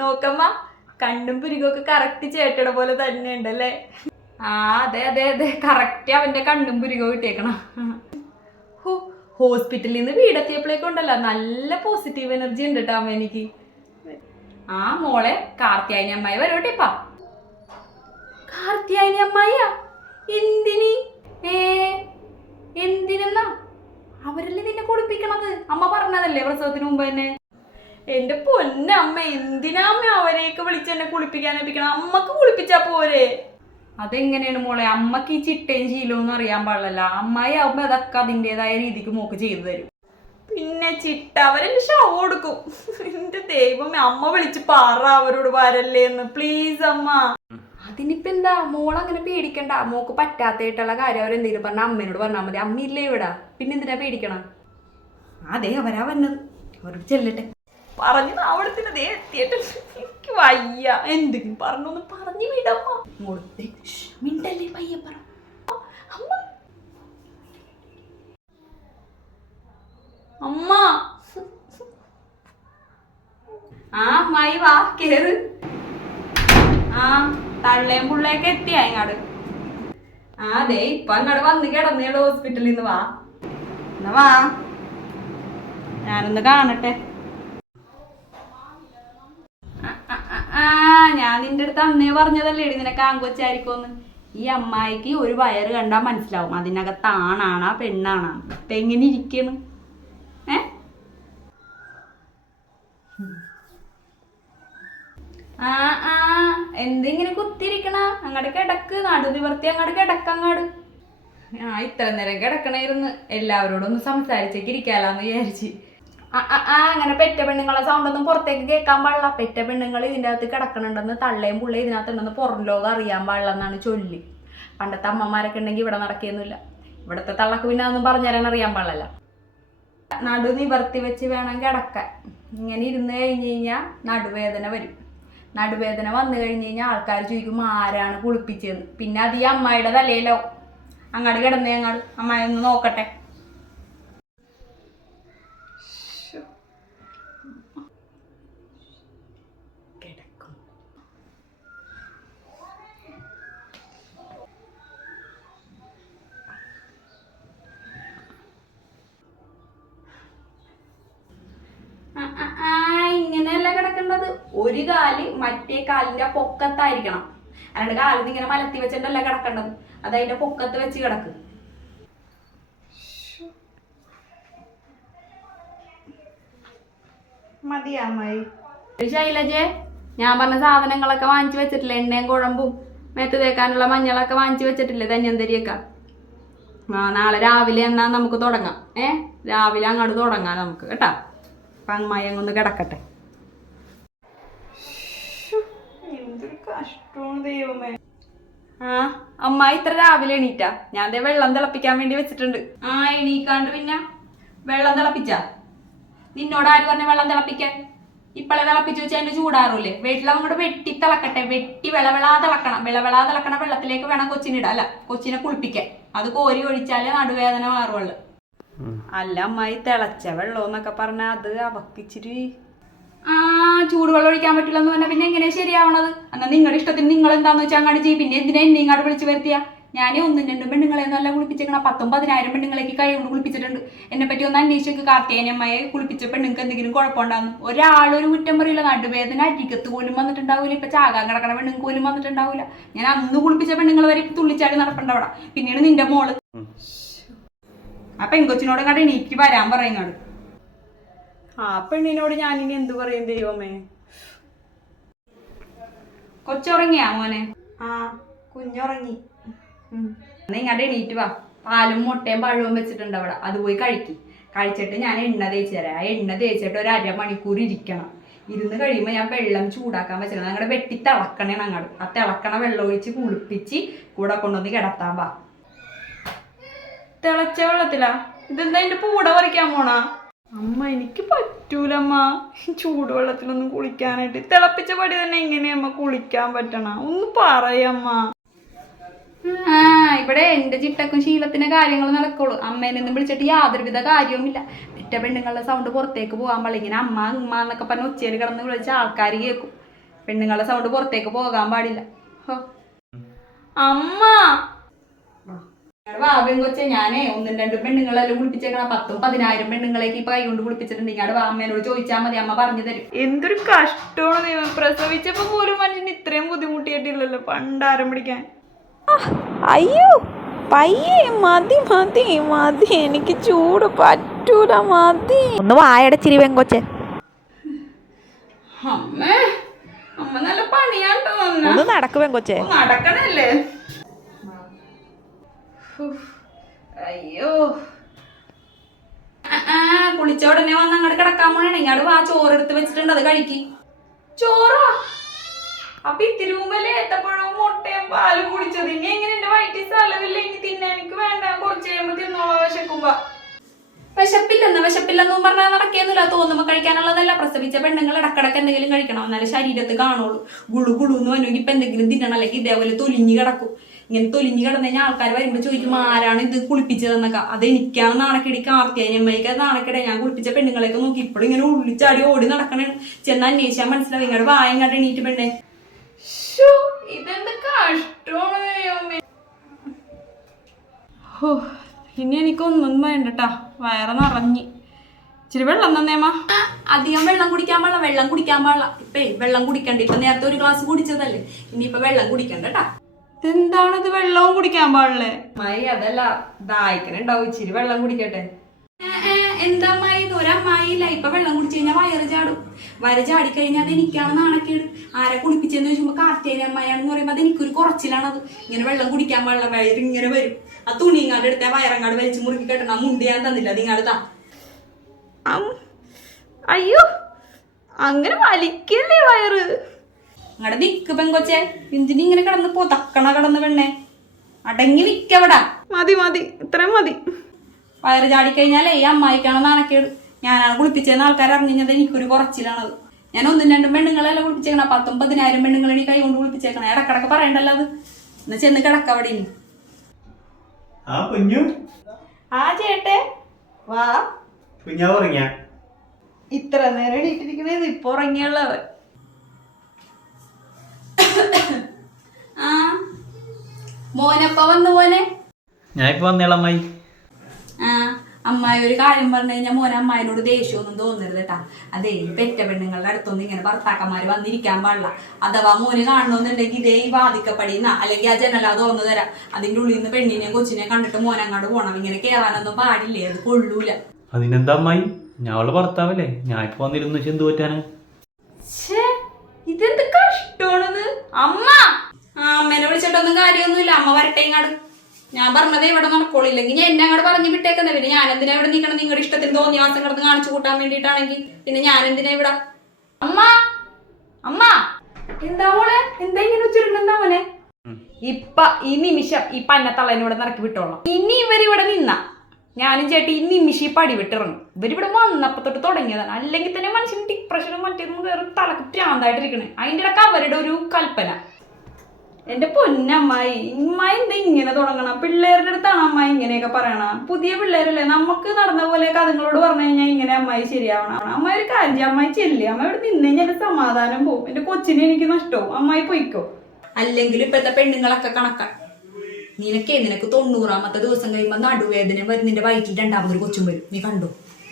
നോക്കമ്മ, കണ്ണും പുരികൊക്കെ കറക്റ്റ് ചേട്ടയുടെ പോലെ തന്നെ ഉണ്ടല്ലേ? ആ അതെ അതെ അതെ, കറക്റ്റ് അവന്റെ കണ്ണും പുരികോ കിട്ടിയേക്കണം. ഹോസ്പിറ്റലിൽ നിന്ന് വീടെത്തിയപ്പോഴേക്കുണ്ടല്ലോ നല്ല പോസിറ്റീവ് എനർജി ഉണ്ട് കേട്ടോ അമ്മ എനിക്ക്. ആ മോളെ, കാർത്തിയായനി അമ്മായി വരോട്ടിപ്പാ. കാർത്തിയായനി അമ്മായിയാ? എന്തിനി? എന്തിനെന്നാ? അവരല്ലേ നിന്നെ കുളിപ്പിക്കണത്? അമ്മ പറഞ്ഞതല്ലേ പ്രസവത്തിന് മുമ്പ് തന്നെ. എന്റെ പൊന്നമ്മ, എന്തിനാ അമ്മ അവരെയൊക്കെ വിളിച്ച് എന്നെ കുളിപ്പിക്കാനേപ്പിക്കണം? അമ്മക്ക് കുളിപ്പിച്ചാ പോരെ? അതെങ്ങനെയാണ് മോളെ? അമ്മക്ക് ഈ ചിട്ടയും ശീലവും അറിയാൻ പാടില്ല. അമ്മായി ആവുമ്പോ അതൊക്കെ അതിൻ്റെതായ രീതിക്ക് മോക്ക് ചെയ്തു തരും. പിന്നെ ചിട്ട അവരെന്നെ ഷവ് കൊടുക്കും. എന്റെ ദൈവമേ, അമ്മ വിളിച്ച് പറ അവരോട് വരല്ലേന്ന് പ്ലീസ് അമ്മ. അതിനിപ്പോ എന്താ മോളങ്ങനെ പേടിക്കണ്ട. മോക്ക് പറ്റാത്തായിട്ടുള്ള കാര്യം അവരെന്തെങ്കിലും പറഞ്ഞാൽ അമ്മേനോട് പറഞ്ഞാൽ മതി. അമ്മയില്ലേ ഇവിടെ, പിന്നെ എന്തിനാ പേടിക്കണം? അതെ അവരാ വന്നത്, അവരോട് ചെല്ലട്ടെ. പറഞ്ഞു അവിടത്തിന് ദേ എത്തിയിട്ട് എനിക്ക് വയ്യ. എന്തെങ്കിലും പറഞ്ഞൊന്ന് പറഞ്ഞു വിടമ്മ. മോളത്തെ മിണ്ടല്ലേ, പയ്യ പറ. അമ്മ അമ്മ ആ അമ്മായി വാ, കേറ്. ആ തള്ളയും പുള്ളയൊക്കെ എത്തിയാ ഇങ്ങാട്? ആ അതെ, ഇപ്പൊ അങ്ങോട്ട് വന്ന് കിടന്നേളൂ ഹോസ്പിറ്റലിൽ നിന്ന്. വാ എന്നാ വാ, ഞാനൊന്ന് കാണട്ടെ. ഞാൻ നിന്റെ അടുത്ത് അന്നേ പറഞ്ഞതല്ലേ നിനക്ക് ആങ്കൊച്ചായിരിക്കുമെന്ന്. ഈ അമ്മായിക്ക് ഒരു വയറ് കണ്ടാൽ മനസ്സിലാവും അതിനകത്ത് ആണാണാ പെണ്ണാണാ. ഇപ്പൊ എങ്ങനെ ഇരിക്കണ്? ആ ആ എന്തിങ്ങനെ കുത്തിരിക്കണ? അങ്ങോട്ട് കിടക്ക്, നടു നിവർത്തി അങ്ങോട്ട് കിടക്കങ്ങാട്. ആ ഇത്ര നേരം കിടക്കണായിരുന്നു. എല്ലാവരോടും ഒന്ന് സംസാരിച്ചേക്ക് ഇരിക്കാലാന്ന് വിചാരിച്ച്. അങ്ങനെ പെറ്റ പെണ്ണുങ്ങളെ സൗണ്ടൊന്നും പുറത്തേക്ക് കേൾക്കാൻ പാടില്ല. പെറ്റ പെണ്ണുങ്ങൾ ഇതിൻ്റെ അകത്ത് കിടക്കണുണ്ടെന്ന്, തള്ളയും പുള്ളയും ഇതിനകത്തുണ്ടെന്ന് പുറം ലോകം അറിയാൻ പാടില്ല എന്നാണ് ചൊല്ലി. പണ്ടത്തെ അമ്മമാരൊക്കെ ഉണ്ടെങ്കിൽ ഇവിടെ നടക്കിയൊന്നുമില്ല. ഇവിടുത്തെ തള്ളക്ക് പിന്നെ അതൊന്നും പറഞ്ഞുതരാൻ അറിയാൻ പാടില്ല. നടു നിവർത്തി വെച്ച് വേണം കിടക്കാൻ. ഇങ്ങനെ ഇരുന്ന് കഴിഞ്ഞ് കഴിഞ്ഞാൽ നടുവേദന വരും. നടുവേദന വന്നു കഴിഞ്ഞ് കഴിഞ്ഞാൽ ആൾക്കാർ ചോദിക്കും ആരാണ് കുളിപ്പിച്ചതെന്ന്. പിന്നെ അത് ഈ അമ്മായിയുടെ തലയിലോ. അങ്ങാട് കിടന്നേ, അങ്ങാട് അമ്മായി ഒന്ന് നോക്കട്ടെ. ഇങ്ങനെയല്ല കിടക്കേണ്ടത്. ഒരു കാല് മറ്റേ കാലിന്റെ പൊക്കത്തായിരിക്കണം. അല്ലാണ്ട് കാലിന് ഇങ്ങനെ മലത്തി വെച്ചിട്ടല്ല കിടക്കേണ്ടത്. അത് അതിന്റെ പൊക്കത്ത് വെച്ച് കിടക്ക്. മതിയാമായി. ശൈലജേ, ഞാൻ പറഞ്ഞ സാധനങ്ങളൊക്കെ വാങ്ങിച്ചു വെച്ചിട്ടില്ലേ? എണ്ണയും കുഴമ്പും മേത്ത് തേക്കാനുള്ള മഞ്ഞളൊക്കെ വാങ്ങിച്ചു വെച്ചിട്ടില്ലേ? ധന്യന്തരിയൊക്കെ. നാളെ രാവിലെ എന്നാ നമുക്ക് തുടങ്ങാം. രാവിലെ അങ്ങോട്ട് തുടങ്ങാം നമുക്ക് കേട്ടാ. അപ്പൊ അമ്മായി അങ്ങൊന്ന് കിടക്കട്ടെ. എന്തൊരു കഷ്ടമാണ് ദൈവമേ. ആ അമ്മായി ഇത്ര രാവിലെ എണീറ്റാ? ഞാൻ ദേ വെള്ളം തിളപ്പിക്കാൻ വേണ്ടി വെച്ചിട്ടുണ്ട്. എണീക്കാണ്ട് പിന്നെ വെള്ളം തിളപ്പിച്ചാ? നിന്നോട് ആര് പറഞ്ഞ വെള്ളം തിളപ്പിക്കാൻ? ഇപ്പളെ തിളപ്പിച്ചു വെച്ചാൽ അതിന്റെ ചൂടാറൂല്ലേ? വെള്ളം അങ്ങോട്ട് വെട്ടി തിളക്കട്ടെ. വെട്ടി വിളവിളാ തിളക്കണം. വിളവിളാ തിളക്കണ വെള്ളത്തിലേക്ക് വേണം കൊച്ചിനിടാം. അല്ല, കൊച്ചിനെ കുളിപ്പിക്കാൻ. അത് കോരി ഒഴിച്ചാലേ നടുവേദന മാറുള്ളു. അല്ല അമ്മായി, തിളച്ച വെള്ളം എന്നൊക്കെ പറഞ്ഞാൽ അത് അവക്കിച്ചിരി ചൂടുവെള്ളം ഒഴിക്കാൻ പറ്റില്ലെന്ന് പറഞ്ഞാൽ പിന്നെ എങ്ങനെയാ ശരിയാവണത്? എന്നാൽ നിങ്ങളുടെ ഇഷ്ടത്തിന് നിങ്ങൾ എന്താന്ന് വെച്ചാൽ അങ്ങോട്ട് ചെയ്യും. പിന്നെ എന്തിനാ എന്നെ ഇങ്ങോട്ട് വിളിച്ചു വരുത്തിയാ? ഞാൻ 1-2 പെണ്ണുങ്ങളെയൊന്നും അല്ല കുളിപ്പിച്ചേക്കണം. 10,000-10,000 പെണ്ണുങ്ങളേക്ക് കൈ കൊണ്ട് കുളിപ്പിച്ചിട്ടുണ്ട്. എന്നെ പറ്റി ഒന്ന് അന്വേഷിച്ച്. കാർത്തിയായനി അമ്മയെ കുളിപ്പിച്ച പെണ്ണുങ്ങൾക്ക് എന്തെങ്കിലും കുഴപ്പമുണ്ടാകുന്നു? ഒരാളൊരു കുറ്റം പറയില്ല. നടുവേദന അരികത്ത് പോലും വന്നിട്ടുണ്ടാവില്ല. ഇപ്പൊ ചാകാൻ കിടക്കണ പെണ്ണുങ്ങൾക്ക് പോലും വന്നിട്ടുണ്ടാവില്ല. ഞാൻ അന്ന് കുളിപ്പിച്ച പെണ്ണുങ്ങൾ വരെ തുള്ളിച്ചാടി നടപ്പണ്ട അവിടെ. പിന്നെയാണ് നിന്റെ മോള്. ആ പെങ്കൊച്ചിനോട് കണ്ട് എണീറ്റ് വരാൻ പറയുന്നത്. ആ പെണ്ണിനോട് ഞാനിനി എന്ത് പറയും ദൈവമേ? കൊച്ചുറങ്ങിയാ മോനെ? ആ കുഞ്ഞുറങ്ങി. ഇങ്ങോട്ട് എണീറ്റ് വാ. പാലും മുട്ടയും പഴവും വെച്ചിട്ടുണ്ട് അവിടെ. അത് പോയി കഴിച്ചിട്ട് ഞാൻ എണ്ണ തേച്ച് തരാം. ആ എണ്ണ തേച്ചിട്ട് ഒരു 1/2 മണിക്കൂർ ഇരിക്കണം. ഇരുന്ന് കഴിയുമ്പോൾ ഞാൻ വെള്ളം ചൂടാക്കാൻ വെച്ചിട്ടുണ്ട്. അങ്ങോട്ട് വെട്ടി തിളക്കണേ. അങ്ങോട്ട് ആ തിളക്കണ വെള്ളം ഒഴിച്ച് കുളിപ്പിച്ച് കൂടെ കൊണ്ടുവന്ന് കിടത്താൻ പാ. തിളച്ച വെള്ളത്തിലാ? ഇതെന്താ എന്റെ പൂട പറിക്കാൻ പോണാ? അമ്മ എനിക്ക് പറ്റൂലമ്മ ചൂടുവെള്ളത്തിലൊന്നും കുളിക്കാനായിട്ട്. തിളപ്പിച്ച പടി തന്നെ എങ്ങനെയമ്മ കുളിക്കാൻ പറ്റണ? ഒന്ന് പറയമ്മ. ഇവിടെ എന്റെ ചിട്ടക്കും ശീലത്തിന്റെ കാര്യങ്ങൾ നടക്കുള്ളൂ. അമ്മേനൊന്നും വിളിച്ചിട്ട് യാതൊരുവിധ കാര്യവുമില്ല. പെറ്റ പെണ്ണുങ്ങളുടെ സൗണ്ട് പുറത്തേക്ക് പോകാൻ പാടില്ല. ഇങ്ങനെ അമ്മ ഉമ്മ എന്നൊക്കെ പറഞ്ഞ് ഉച്ചയിൽ കിടന്ന് വിളിച്ച ആൾക്കാർ കേൾക്കും. പെണ്ണുങ്ങളുടെ സൗണ്ട് പുറത്തേക്ക് പോകാൻ പാടില്ല. അമ്മ വാവെങ്കൊച്ചെ ഞാനേ 1-2 പെണ്ണുങ്ങളെല്ലാം കുളിപ്പിച്ചേക്കണ 10,000-10,000 പെണ്ണുങ്ങളേക്ക് ഇപ്പൊ കൈ കൊണ്ട് കുളിപ്പിച്ചിട്ടുണ്ട്. ഇങ്ങടെ വാമ്മേനോട് ചോദിച്ചാൽ മതി, അമ്മ പറഞ്ഞു തരും. എന്തൊരു കഷ്ടമാണ് ദൈവം. പ്രസവിച്ചപ്പോ പോലും മനുഷ്യന് ഇത്രയും ബുദ്ധിമുട്ടിയിട്ടില്ലല്ലോ പണ്ടാരം പിടിക്കാൻ. അയ്യോ പയ്യെ മതി മതി മതി, എനിക്ക് ചൂട് പറ്റൂല, മതി. ഒന്ന് വായടച്ചിരി വെങ്കൊച്ചെ. അമ്മേ അമ്മ നല്ല പണിയാട്ടോ. ഒന്ന് നടക്ക് വെങ്കൊച്ചെ. നടക്കണല്ലേ. അയ്യോ കുളിച്ച ഉടനെ വന്ന് അങ്ങോട്ട് കിടക്കാൻ പോണേ. ഇങ്ങോട്ട് വാ, ചോറെടുത്ത് വെച്ചിട്ടുണ്ട്, അത് കഴിക്ക്. ചോറാ? അപ്പൊ ഇത്തിരി മുമ്പല്ലേ ഏത്തപ്പഴവും മുട്ടയും പാലും കുടിച്ചത്. ഇനി എങ്ങനെ എന്റെ വയറ്റിൽ സ്ഥലമില്ല, ഇനി തിന്നാൻ എനിക്ക് വേണ്ട. കുറച്ച് കഴിയുമ്പോ തിന്നോളാം വിശക്കുമ്പോ. വിശപ്പില്ലെന്നും പറഞ്ഞാൽ നടക്കിയൊന്നുമില്ല. തോന്നുമ്പോ കഴിക്കാനുള്ളതല്ല. പ്രസവിച്ച പെണ്ണുങ്ങൾ ഇടക്കിടക്ക് എന്തെങ്കിലും കഴിക്കണം, എന്നാലും ശരീരത്ത് കാണുള്ളൂ. ഗുളു ഗുളു എന്ന് പറഞ്ഞെങ്കിൽ ഇപ്പൊ എന്തെങ്കിലും തിന്നണം, അല്ലെങ്കിൽ ഇതേപോലെ തൊലിഞ്ഞു കിടക്കും. ഇങ്ങനെ തൊലിഞ്ഞു കിടന്നു കഴിഞ്ഞാൽ ആൾക്കാർ വരുമ്പോൾ ചോദിക്കും ആരാണ് ഇത് കുളിപ്പിച്ചതെന്നൊക്കെ. അത് എനിക്കാണ് നാണക്കേടി. കാർത്തിയാനിയമ്മയ്ക്ക് അത് നാണക്കേടെ. ഞാൻ കുളിപ്പിച്ച പെണ്ണുങ്ങളെയൊക്കെ നോക്കി ഇപ്പോഴും ഇങ്ങനെ ഉള്ളിച്ചാടി ഓടി നടക്കണേ. ചെന്ന് അന്വേഷിച്ചാൽ മനസ്സിലാവും. ഇങ്ങോട്ട് വായങ്ങാട്ട് എണീറ്റ് പെണ്ണെ. ഇതെന്ത് കഷ്ടമാണ്. ഇനി എനിക്കൊന്നും വേണ്ടട്ടാ, വയറ് നിറഞ്ഞി. ഇച്ചിരി വെള്ളം തന്നേമ്മ. അധികം വെള്ളം കുടിക്കാൻ പാടില്ല. ഇപ്പേ വെള്ളം കുടിക്കണ്ട. ഇപ്പൊ നേരത്തെ ഒരു ഗ്ലാസ് കുടിച്ചതല്ലേ, ഇനിയിപ്പൊ വെള്ളം കുടിക്കണ്ടട്ടാ. ഇതെന്താണിത്, വെള്ളവും കുടിക്കാൻ പാടില്ലേ? അമ്മായി അതല്ല, ദാഹിക്കനുണ്ടാവും, ഇച്ചിരി വെള്ളം കുടിക്കട്ടെ. എന്താ അമ്മായി, ഇത് ഒരമ്മായില്ല. ഇപ്പൊ വെള്ളം കുടിച്ചു കഴിഞ്ഞാൽ വയറ് ചാടും. വയറ് ചാടിക്കഴിഞ്ഞാൽ അത് എനിക്കാണ് നാണക്കേട്. ആരെ കുളിപ്പിച്ചെന്ന് ചോദിക്കുമ്പോ കാർത്തിയാനി അമ്മായിയാണെന്ന് പറയുമ്പോ അത് എനിക്കൊരു കുറച്ചിലാണത്. ഇങ്ങനെ വെള്ളം കുടിക്കാൻ പാടില്ല, വയറ് ഇങ്ങനെ വരും. ആ തുണിങ്ങാട് എടുത്ത വയറങ്ങാട് വലിച്ചു മുറുക്കി കെട്ടണം. ആ മുണ്ടി ഞാൻ തന്നില്ല, അത് ഇങ്ങാട് താ. അയ്യോ അങ്ങനെ വലിക്കല്ലേ വയറ്. അങ്ങടെ നിക്ക് പെങ്കൊച്ചെ, എന്തിനിങ്ങനെ കിടന്ന് കിടന്ന് പെണ്ണെ, അടങ്ങി നിക്കവിടാ. മതി മതി, ഇത്രയും മതി. വയറ് ചാടിക്കഴിഞ്ഞാലേ ഈ അമ്മായിക്കാണ് നാണക്കേട്. ഞാനാണ് കുളിപ്പിച്ചതെന്ന് ആൾക്കാർ അറിഞ്ഞത് എനിക്കൊരു കുറച്ചിലാണത്. ഞാൻ 1-2 പെണ്ണുങ്ങളെല്ലാം കുളിപ്പിച്ചേക്കണ. 10,000-10,000 പെണ്ണുങ്ങളെ കൈ കൊണ്ട് കുളിപ്പിച്ചേക്കണ. ഇടക്കിടക്ക് പറയണ്ടല്ലോ അത്. എന്നാ ചെന്ന് കിടക്കവിടെ. ആ ചേട്ടെ വാ. ഇത്ര നേരം എണീറ്റിരിക്കണേത് ഇപ്പൊ ഉറങ്ങിയുള്ളവൻ. ആ മോനപ്പ വന്നു. മോനെ ഞാൻ ഇപ്പൊ വന്നേള അമ്മായി. ആ അമ്മായി ഒരു കാര്യം പറഞ്ഞു കഴിഞ്ഞാൽ മോനെ അമ്മായിനോട് ദേഷ്യമൊന്നും തോന്നരുത് കേട്ടാ. അതേ പെറ്റ പെണ്ണുങ്ങളുടെ അടുത്തൊന്നും ഇങ്ങനെ ഭർത്താക്കന്മാര് വന്നിരിക്കാൻ പാടില്ല. അഥവാ മോന് കാണണമെന്നുണ്ടെങ്കിൽ ഇതേ ഈ വാദിക്കപ്പടിയുന്ന അല്ലെങ്കിൽ ആ ജനല തുറന്നു തരാം. അതിന്റെ ഉള്ളിൽ നിന്ന് പെണ്ണിനെയും കൊച്ചിനെയും കണ്ടിട്ട് മോനങ്ങാട് പോണം. ഇങ്ങനെ കേറാനൊന്നും പാടില്ലേ, അത് കൊള്ളൂല. അതിനെന്താ അമ്മായി, ഞാൻ അവളെ ഭർത്താവല്ലേ, ഞാൻ ഇപ്പൊ വന്നിരുന്നു. എന്ത് പറ്റാന്? ഇതെന്ത് കഷ്ടമാണത്. അമ്മ അമ്മേനെ വിളിച്ചിട്ടൊന്നും കാര്യമൊന്നുമില്ല. അമ്മ വരട്ടെ ഇങ്ങാട്. ഞാൻ പറഞ്ഞതേ ഇവിടെ നടക്കോളില്ലെങ്കിൽ ഞാൻ എന്നെ അങ്ങോട്ട് പറഞ്ഞു വിട്ടേക്കുന്നേ. പിന്നെ ഞാൻ എന്തിനാ ഇവിടെ നിൽക്കണം? നിങ്ങളുടെ ഇഷ്ടത്തിന് തോന്നിയ വാസം കിടന്ന് കാണിച്ചു കൂട്ടാൻ വേണ്ടിയിട്ടാണെങ്കിൽ പിന്നെ ഞാൻ എന്തിനാ ഇവിടെ? അമ്മ അമ്മ എന്താ മോളെ, എന്താ ഇങ്ങനെ ഉച്ചരിണ്ടെന്താ മോനെ? ഈ നിമിഷം ഈ പന്നത്തള്ളനെ ഇവിടെ നിറക്കി വിട്ടോളാം. ഇനി ഇവരിവിടെ നിന്ന ഞാനും ചേട്ടി ഈ നിമിഷം പടി വിട്ടിറങ്ങും. ഇവരിവിടെ വന്നപ്പോ തൊട്ട് തുടങ്ങിയതാണ്. അല്ലെങ്കിൽ തന്നെ മനുഷ്യന് ഡിപ്രഷനും മറ്റേതും കയറി തലക്ക് പ്രാന്തായിട്ടിരിക്കണേ. അതിൻ്റെ ഇടയ്ക്ക് അവരുടെ ഒരു കൽപ്പന. എന്റെ പൊന്നമ്മായി, അമ്മായി എന്താ ഇങ്ങനെ തുടങ്ങണം? പിള്ളേരുടെ അടുത്താണ് അമ്മായി ഇങ്ങനെയൊക്കെ പറയണം. പുതിയ പിള്ളേരല്ലേ, നമുക്ക് നടന്ന പോലെയൊക്കെ അതുങ്ങളോട് പറഞ്ഞു കഴിഞ്ഞാൽ ഇങ്ങനെ അമ്മായി ശരിയാവണം. അമ്മായി ഒരു കാര്യം, അമ്മായി ചെല്ലി. അമ്മ ഇവിടെ നിന്ന് കഴിഞ്ഞാൽ സമാധാനം പോവും. എന്റെ കൊച്ചിനെ എനിക്ക് നഷ്ടവും. അമ്മായി പൊയ്ക്കോ. അല്ലെങ്കിൽ ഇപ്പോഴത്തെ പെണ്ണുങ്ങളൊക്കെ കണക്കാ. നിനക്ക് 90ാമത്തെ ദിവസം കഴിയുമ്പോൾ നടുവേദന വരും. നിന്റെ വയറ്റിൽ 2ാമതൊരു കൊച്ചും വരും. നീ കണ്ടോ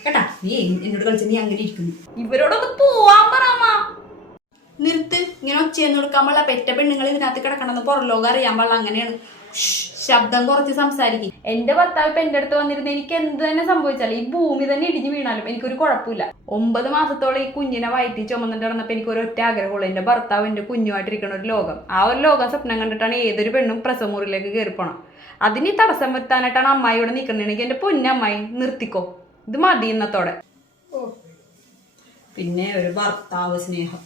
കേട്ടാ? നീ എന്നോട് കളിച്ച് നീ അങ്ങനെ ഇരിക്കുന്നു. ഇവരോടൊന്ന് പോവാൻ പറമ്മ. നിർത്ത് ഇങ്ങനെ ഒച്ചയെന്ന് കൊടുക്കാൻ പാടില്ല. പെറ്റ പെണ്ണുങ്ങൾ ഇതിനകത്ത് കിടക്കണമെന്ന് പുറലോകം അറിയാൻ പാടില്ല. അങ്ങനെയാണ്. ശബ്ദം കുറച്ച് സംസാരിക്കും. എന്റെ ഭർത്താവ് ഇപ്പൊ എന്റെ അടുത്ത് വന്നിരുന്ന എനിക്ക് എന്ത് തന്നെ സംഭവിച്ചാലും, ഈ ഭൂമി തന്നെ ഇടിഞ്ഞു വീണാലും എനിക്കൊരു കുഴപ്പമില്ല. 9 മാസത്തോളം ഈ കുഞ്ഞിനെ വയറ്റി ചുമന്നിട്ട് നടന്നപ്പോ എനിക്ക് ഒരൊറ്റ ആഗ്രഹമുള്ളൂ, എന്റെ ഭർത്താവ് എന്റെ കുഞ്ഞുമായിട്ടിരിക്കുന്ന ഒരു ലോകം. ആ ഒരു ലോകം സ്വപ്നം കണ്ടിട്ടാണ് ഏതൊരു പെണ്ണും പ്രസവമുറിയിലേക്ക് കയറിപ്പോണം. അതിന് തടസ്സം വരുത്താനായിട്ടാണ് അമ്മായിയോടെ നിൽക്കണമെങ്കിൽ എന്റെ പൊന്നമ്മായി നിർത്തിക്കോ. ഇത് മതി ഇന്നത്തോടെ. പിന്നെ ഒരു ഭർത്താവ് സ്നേഹം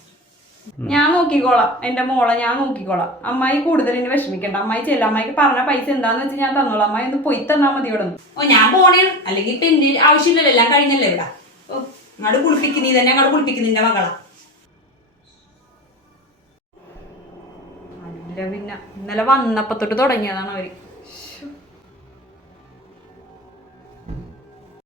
ഞാൻ നോക്കിക്കോളാം. എന്റെ മോളെ ഞാൻ നോക്കിക്കോളാം. അമ്മായി കൂടുതൽ ഇനി വിഷമിക്കണ്ട. അമ്മായി ചെല്ല. അമ്മായിക്ക് പറഞ്ഞ പൈസ എന്താന്ന് വെച്ചാൽ ഞാൻ തന്നോളാം. അമ്മായി ഒന്ന് പോയി തന്നാ മതി ഇവിടെ നിന്ന്. ഞാൻ പോണേ, അല്ലെങ്കിൽ ഇപ്പൊ എന്റെ ആവശ്യമില്ലല്ലോ, എല്ലാം കഴിഞ്ഞല്ലേ ഇവിടെ. അങ്ങോട്ട് കുളിപ്പിക്കും. നീ തന്നെ അങ്ങോട്ട് കുളിപ്പിക്കും നിന്റെ മകളാ. അല്ല പിന്നെ ഇന്നലെ വന്നപ്പോ തൊട്ട് തുടങ്ങിയതാണ് അവര്.